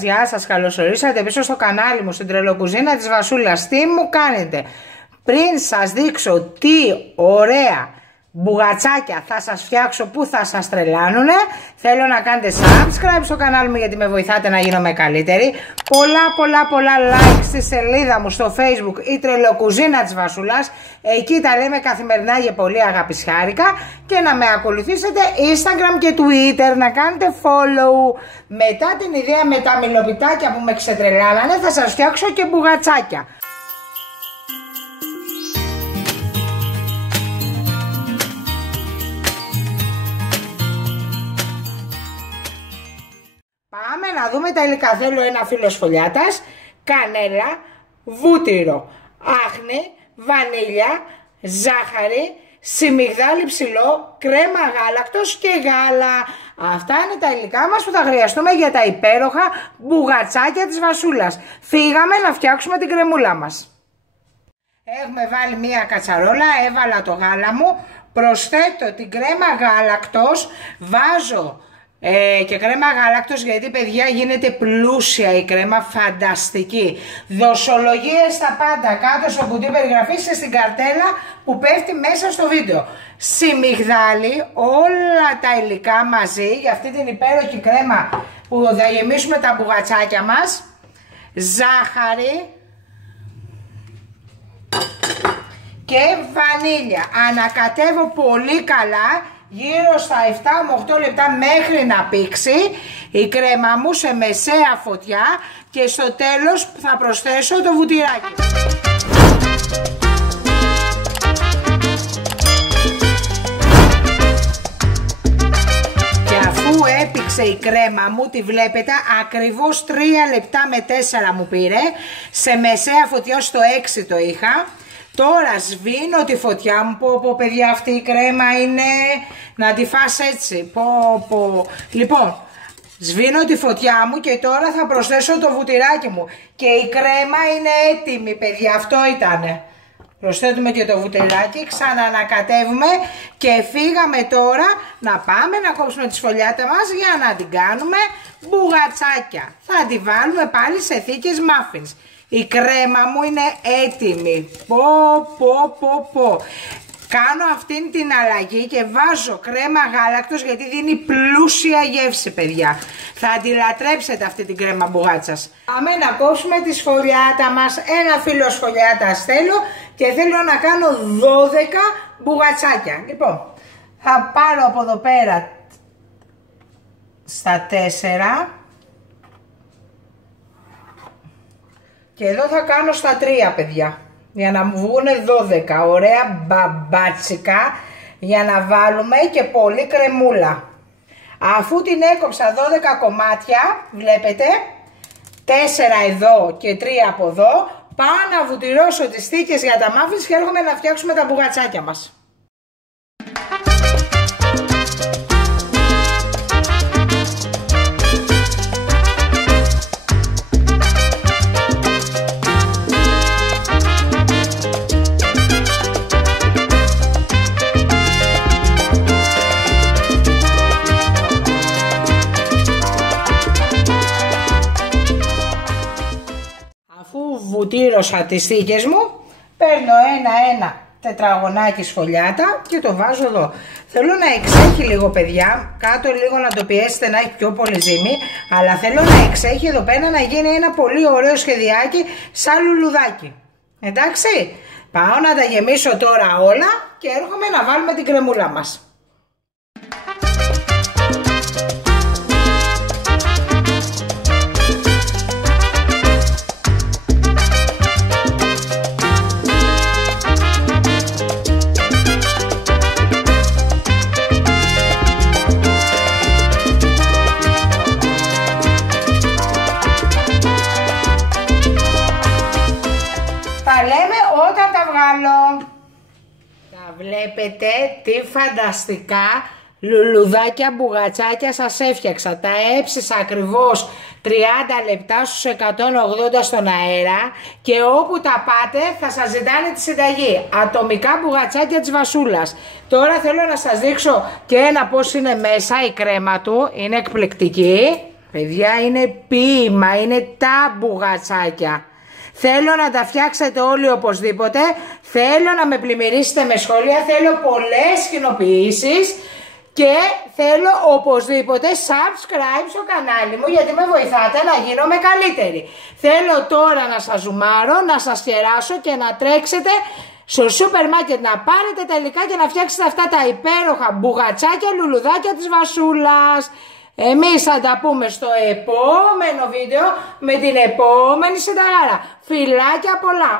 γεια σας, καλώς ορίσατε πίσω στο κανάλι μου, στην τρελοκουζίνα της Βασούλας. Τι μου κάνετε? Πριν σας δείξω τι ωραία μπουγατσάκια θα σας φτιάξω που θα σας τρελάνουνε, θέλω να κάνετε subscribe στο κανάλι μου γιατί με βοηθάτε να γίνομαι καλύτερη. Πολλά like στη σελίδα μου στο Facebook, η τρελοκουζίνα της Βασούλας. Εκεί τα λέμε καθημερινά για πολύ αγαπησιάρικα. Και να με ακολουθήσετε Instagram και Twitter, να κάνετε follow. Μετά την ιδέα με τα μιλοπιτάκια που με ξετρελάνανε, θα σας φτιάξω και μπουγατσάκια. Πάμε να δούμε τα υλικά. Θέλω ένα φύλλο σφολιάτας, κανέλα, βούτυρο, άχνη, βανίλια, ζάχαρη, σιμιγδάλι ψηλό, κρέμα γάλακτος και γάλα. Αυτά είναι τα υλικά μας που θα χρειαστούμε για τα υπέροχα μπουγατσάκια της Βασούλας. Φύγαμε να φτιάξουμε την κρεμούλα μας. Έχουμε βάλει μία κατσαρόλα, έβαλα το γάλα μου, προσθέτω την κρέμα γάλακτος, βάζω και κρέμα γάλακτος γιατί παιδιά γίνεται πλούσια η κρέμα, φανταστική. Δοσολογίες στα πάντα κάτω στο κουτί περιγραφής και στην καρτέλα που πέφτει μέσα στο βίντεο. Σιμιγδάλι, όλα τα υλικά μαζί για αυτή την υπέροχη κρέμα που θα γεμίσουμε τα μπουγατσάκια μας. Ζάχαρη και βανίλια. Ανακατεύω πολύ καλά γύρω στα 7 με 8 λεπτά μέχρι να πήξει η κρέμα μου σε μεσαία φωτιά και στο τέλος θα προσθέσω το βουτυράκι. Και αφού έπηξε η κρέμα μου, τη βλέπετε, ακριβώς 3 λεπτά με 4 μου πήρε, σε μεσαία φωτιά στο 6 το είχα. Τώρα σβήνω τη φωτιά μου, πω παιδιά αυτή η κρέμα είναι να τη φας έτσι, Λοιπόν, σβήνω τη φωτιά μου και τώρα θα προσθέσω το βουτυράκι μου και η κρέμα είναι έτοιμη παιδιά, αυτό ήτανε. Προσθέτουμε και το βουτυράκι, ξαναανακατεύουμε και φύγαμε τώρα να πάμε να κόψουμε τη σφολιάτα μας για να την κάνουμε μπουγατσάκια. Θα τη βάλουμε πάλι σε θήκες muffins. Η κρέμα μου είναι έτοιμη. Κάνω αυτήν την αλλαγή και βάζω κρέμα γάλακτος γιατί δίνει πλούσια γεύση παιδιά. Θα αντιλατρέψετε αυτή την κρέμα μπουγάτσας. Πάμε να κόψουμε τη σφολιάτα μας. Ένα φύλλο σφολιάτας θέλω και θέλω να κάνω 12 μπουγατσάκια. Λοιπόν, θα πάρω από εδώ πέρα στα 4. Και εδώ θα κάνω στα 3 παιδιά, για να μου βγουν 12, ωραία μπαμπάτσικα, για να βάλουμε και πολύ κρεμούλα. Αφού την έκοψα 12 κομμάτια, βλέπετε, 4 εδώ και 3 από εδώ, πάω να βουτυρώσω τις θήκες για τα muffins και έρχομαι να φτιάξουμε τα μπουγατσάκια μας. Βουτύρωσα τις θήκες μου, παίρνω ένα τετραγωνάκι σφολιάτα και το βάζω εδώ. Θέλω να εξέχει λίγο παιδιά, κάτω λίγο να το πιέσετε να έχει πιο πολύ ζύμη, αλλά θέλω να εξέχει εδώ πέρα να γίνει ένα πολύ ωραίο σχεδιάκι σαν λουλουδάκι. Εντάξει, πάω να τα γεμίσω τώρα όλα και έρχομαι να βάλουμε την κρεμούλα μας. Θα βλέπετε τι φανταστικά λουλουδάκια μπουγατσάκια σας έφτιαξα. Τα έψησα ακριβώς 30 λεπτά στους 180 στον αέρα και όπου τα πάτε θα σας ζητάνε τη συνταγή. Ατομικά μπουγατσάκια της Βασούλας. Τώρα θέλω να σας δείξω και ένα πώς είναι μέσα η κρέμα του. Είναι εκπληκτική. Παιδιά, είναι ποίημα, είναι τα μπουγατσάκια. Θέλω να τα φτιάξετε όλοι οπωσδήποτε. Θέλω να με πλημμυρίσετε με σχόλια. Θέλω πολλές κοινοποιήσεις. Και θέλω οπωσδήποτε subscribe στο κανάλι μου, γιατί με βοηθάτε να γίνομαι καλύτερη. Θέλω τώρα να σας ζουμάρω, να σας κεράσω και να τρέξετε στο σούπερ μάρκετ να πάρετε τα υλικά και να φτιάξετε αυτά τα υπέροχα μπουγατσάκια, λουλουδάκια της Βασούλας. Εμείς θα τα πούμε στο επόμενο βίντεο με την επόμενη συνταγάρα. Φιλάκια πολλά.